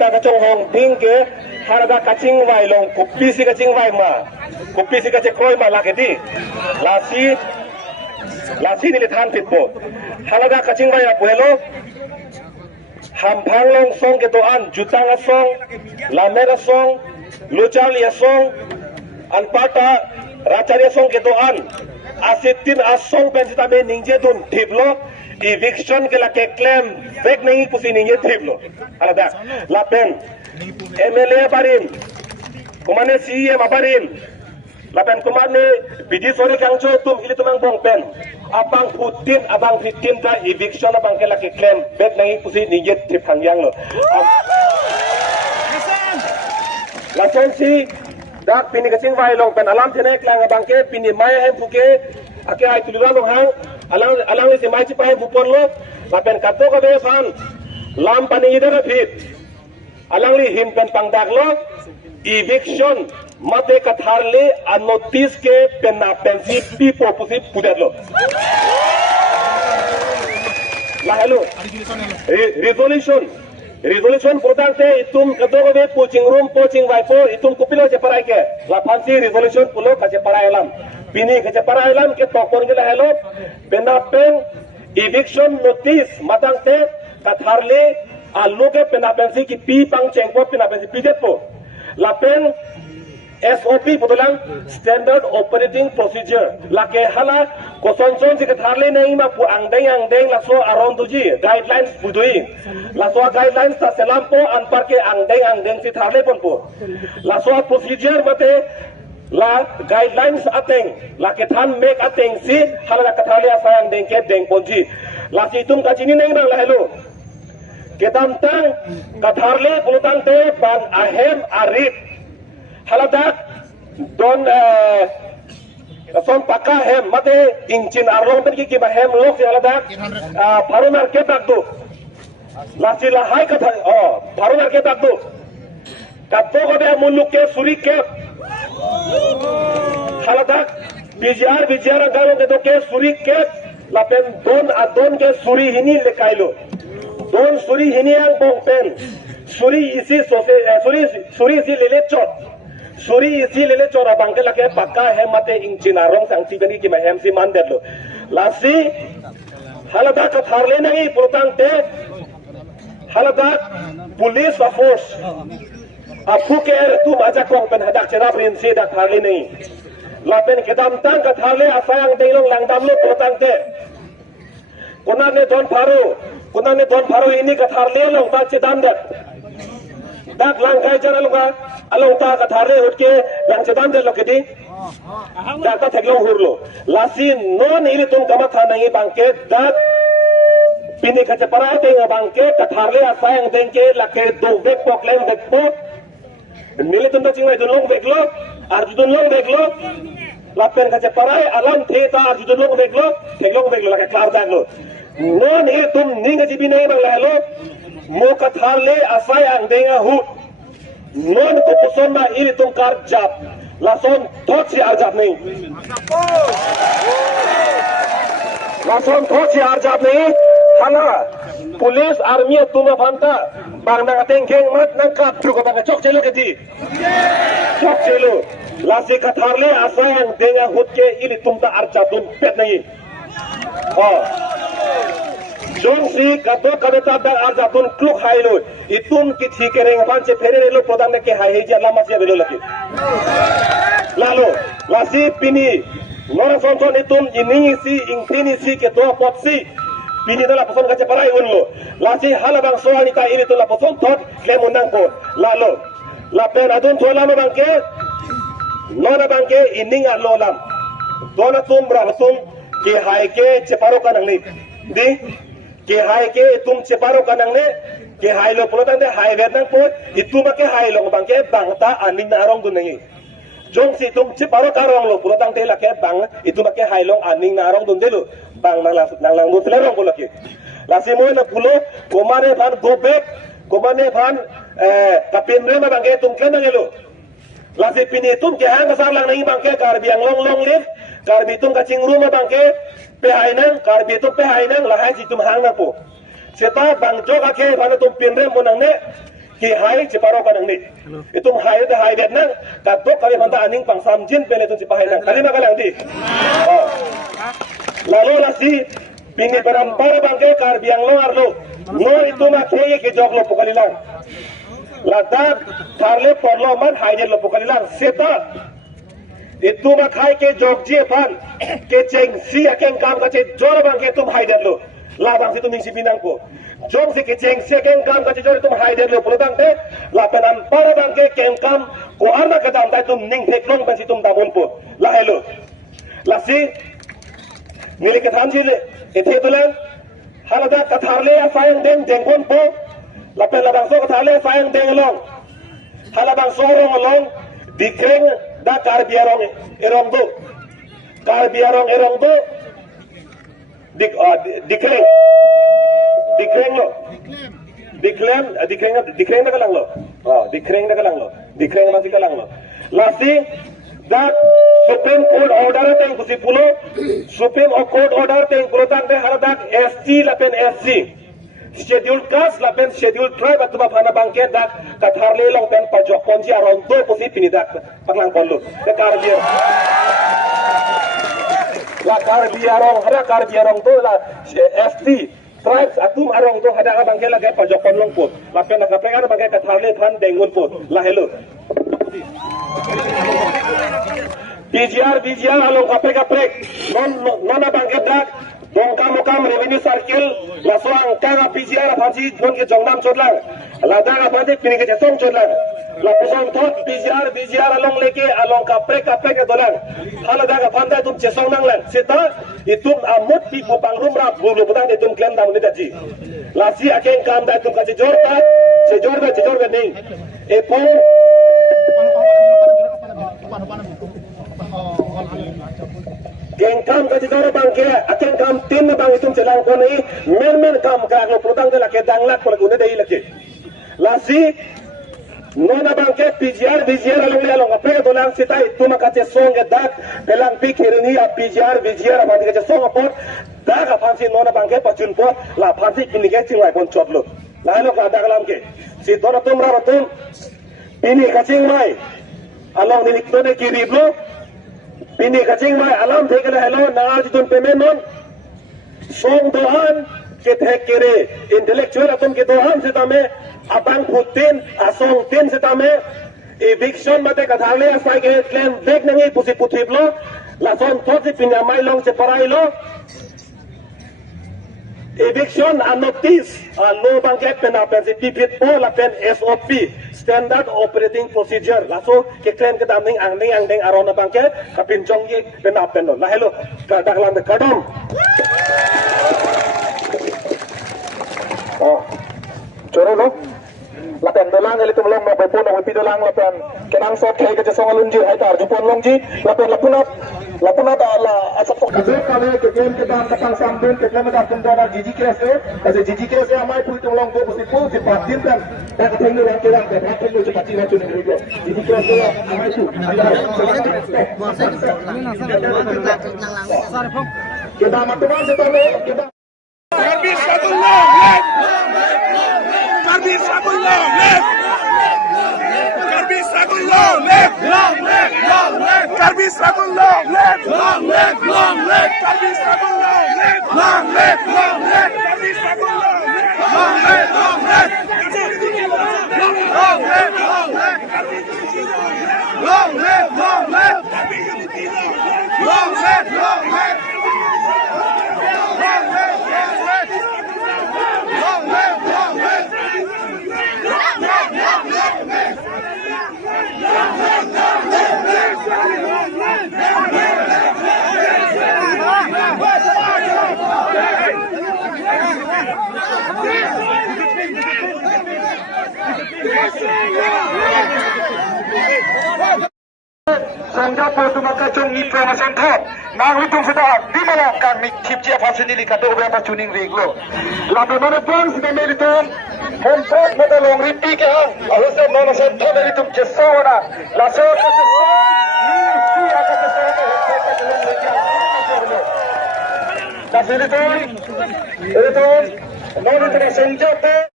kacang hong ting ke harga kacing wai long kopi si kacing wai ma kopi si kacang koi ma laketi lasi ni lithan pitpo harga kacing wai apa lo hampang long song ke doan jutang asong lamer asong lucal asong anpata racari asong ke doan asitin asong pensita me ningje dun tiplo eviction ke la ke claim back nahi kusi ninge triplo alada la pen MLA barin kumane CM barin la pen kumane bidi sori kangcho tum ili tumang bong pen abang putin abang fitin ta eviction abang ke la ke claim back nahi kusi ninge trip hangyang lo la pen si dak pini kacing vai long pen alam thene klang abang ke pini mai hem puke ake ai tulura long hang alang ni semai ci pahe bupon lo lapen kato ka be fan lam pani idara phit alang li him pen pangdak lo eviction mate katharle a notice ke penna pensi pipo pusi pudet lo la hello resolution protante itum kato ka be coaching room coaching wiper itum kupilo je parai ke la fancy resolution pulo ka je parai lam pini ke parailan ke tokon gila hello penapen eviction notice matang te katharle alu ke penapensi ki pi pang chengpo penapensi pidepo lapen SOP putulang standard operating procedure lake hala kosonson si katharle nei ma pu angdeng la so around duji guidelines budui la so guidelines ta selampo anpar ke angdeng si tharle ponpo la so procedure mate la guidelines ateng la kethan make ateng si hala kathalia sayang deng ke deng ponji la situm kachini neng bang la hello ketam tang katharle pulutang te bang ahem arif halada don som paka hem mate inchin arlong ben ki ba hem lok si halada parunar ke takdu la sila hai katha parunar ke takdu katto ko be muluk ke suri ke haladak bijar galo ke doke suri ke lapen don ke suri hini lekailo don suri hini ang bong pen suri isi lele chot abang ke lake pakka he mate inchinarong sangsi bani ki mahem si mandetlo lasi haladak katharle nai pultang te haladak police force aku ke tu aja kong pen hadak cerap rin si dak harli nei lapen kedam tang ka tharle asayang deilong langdam lo potang te kunane don pharu ini ka tharle long ta chedam dak lang kai jara longa along ta ka tharle hutke lang chedam de lokedi dak ta theglong hurlo lasi non ile tum kama tha nai bangke dak pini ka chapara te bangke ka tharle asayang dengke lake do bek poklem bek pok nile tunda chingwai dunlong beklo arjudunlong beklo lapen kache parai alam theta arjudunlong beklo theglong beklo laka klar daglo non e tum ninga jibi nei bang lahlo mo katharle asai ang denga hu non ko poson ma ili tum kar jap lason thot si arjap nei lason thot si arjap nei hala police army तुम फंता बांगना टेंखेंग मत न काप चुका बांगा चौक चलो के चौक चलो लासे कथारले आसायंग देंगा हुत के इली तुम ता अर्चा तुम पेट नहीं जोन सी कतो कबेता दा अर्चा तुम क्लुक हाइलो इतुम की ठीक करेंग पांचे फेरे लो प्रदान के हाई हे जला मसिया बेलो लगे लालो लासी पिनी नोरा सोन इतुम इनी सी इंक्रिनी सी के तो papacy pini tu la person kaca parai unlo lasi hala bang soal ita ini tu la person thot klem undang po lalo la pen adun thola no bangke nona bangke ining alo lam dona tum bra tum ke hai ke ceparo kanang ni di ke hai ke tum ceparo kanang ne ke hai lo pulo tande hai vet nang po itu ba ke hai lo bangke bangta aning na arong gun ngi jong si tum ceparo karong lo pulo tang te la ke bang itu ba ke hai lo aning na arong dun delu bang nang muslerong ko laki lasi mo na pulo komane van go back komane van kapin re ma bangke tum kena ngelo lasi pini tum ke hang kasar lang nang bangke karbi ang long live karbi tum kacing rumah bangke pe hainang karbi tum pe hainang la hai tum hang na po seta bang jo ka ke van tum pin re mo nang ne ki hai ciparo kan ni itum hai da hai det nang katok kami manta aning pang samjin pele tu cipai nang kali magalang di lalu lasi pingi perampar bangke kar biang lo arlo no itu na keye ke jog lo pokalilang ladak tharle porlo man hai det lo pokalilang seta itu na khai ke jog je pan ke cheng si akeng kam ka che jor bangke tum hai det lo la bang situ ning si binang ko jong si ke cheng si akeng kam ka che jor tum hai det lo pulutang te la penam para bangke kem kam ko arna ka dam tai tum ning thek long ban si tum da bon po la hello la si nili ke tham ji le ethe tulang halada katharle ya fayang deng deng bon po la pen la bang so katharle fayang deng long halabang so rong long dikreng da kar biarong erong do kar biarong erong do dikreng lo dikreng da kalang lo dikreng da kalang lo dikreng masih kalang lo lasi da Supreme Court order teng kusi pulo Supreme Court order teng pulo tang be haradak ST lapen SC scheduled caste lapen scheduled tribe atuma phana bangke dak katharle long pen pajok ponji aron do kusi pinidak panglang pollu ke kar biar la kar biarong hara kar biarong do la ST tribes atum arong do hada ka bangke la ke pajok ponlong po lapen la kapeng bangke katharle phan dengun po la hello BGR along kapek nona bangke dak dongka mukam revenue circle la soang kanga BGR phaji don ke jongnam chodlang la daga phaji pini ke song chodlang la pusong thot BGR along leke along kapek ke dolang hala daga phanda tum chesong nang lang sita itum amut pi bupang rumra bulu budang itum klem dang ni daji la si akeng kam da tum ka jor ta jor ga nei e pon geng kam ka jor bangke akeng kam tin bang itum chelang ko nei men kam ka lo putang de la ke dang lak por gune dei lake la si nona bangke BGR along apre dolang sita ituma ka che song ge dak pelang pi khirini a BGR abadi ka che song apor dak a phansi nona bangke pachun po la phansi pini ke chingwai bon chotlo la lo ka dak lam ke si dona tumra batum pini ka chingmai along ni tone ki riblo pini ka chingmai alam thekele hello na jitun payment non song dohan ke thekere intellectual atum ke dohan sitame abang putin asong tin sitame eviction mate katharle asai ke claim back nangi pusi puthiblo la son thosi pinyamai long che parailo eviction and notice no bangke pen apen si pipit po la pen SOP standard operating procedure la so ke claim ke damning angdeng aron bangke kapin chong ye pen apen la hello kadak lam kadom choro lo lapen dolang ele tumlong no bepon no pidolang lapen kenang sok ke ke song alunji hai tar jupon longji lapen lapunat la asap kaje kale ke game ke dam katang samben ke kame da tundara jiji kese kaje jiji kese amai pul tumlong go busi pul si patin kan ta theng ni ke rang ke theng ni chati na chune ri jiji kese amai su ke dam atwan se tame ke dam Karbi Sabullah left. Karbi Sabullah left. Karbi Sabullah left. Karbi Sabullah left. Karbi Sabullah left. Karbi Sabullah Sangga po maka chung ni promotion thot nang litung sudah di malam kan mik tip je fasin ni kato be pa tuning reglo la be mana pang sida me litung hom thot mata long ripi ke hang aho se mana se thot me litung je sona la so ke se so ni si aka ke so ke hom thot ke long lekia la se litung no ni tra senja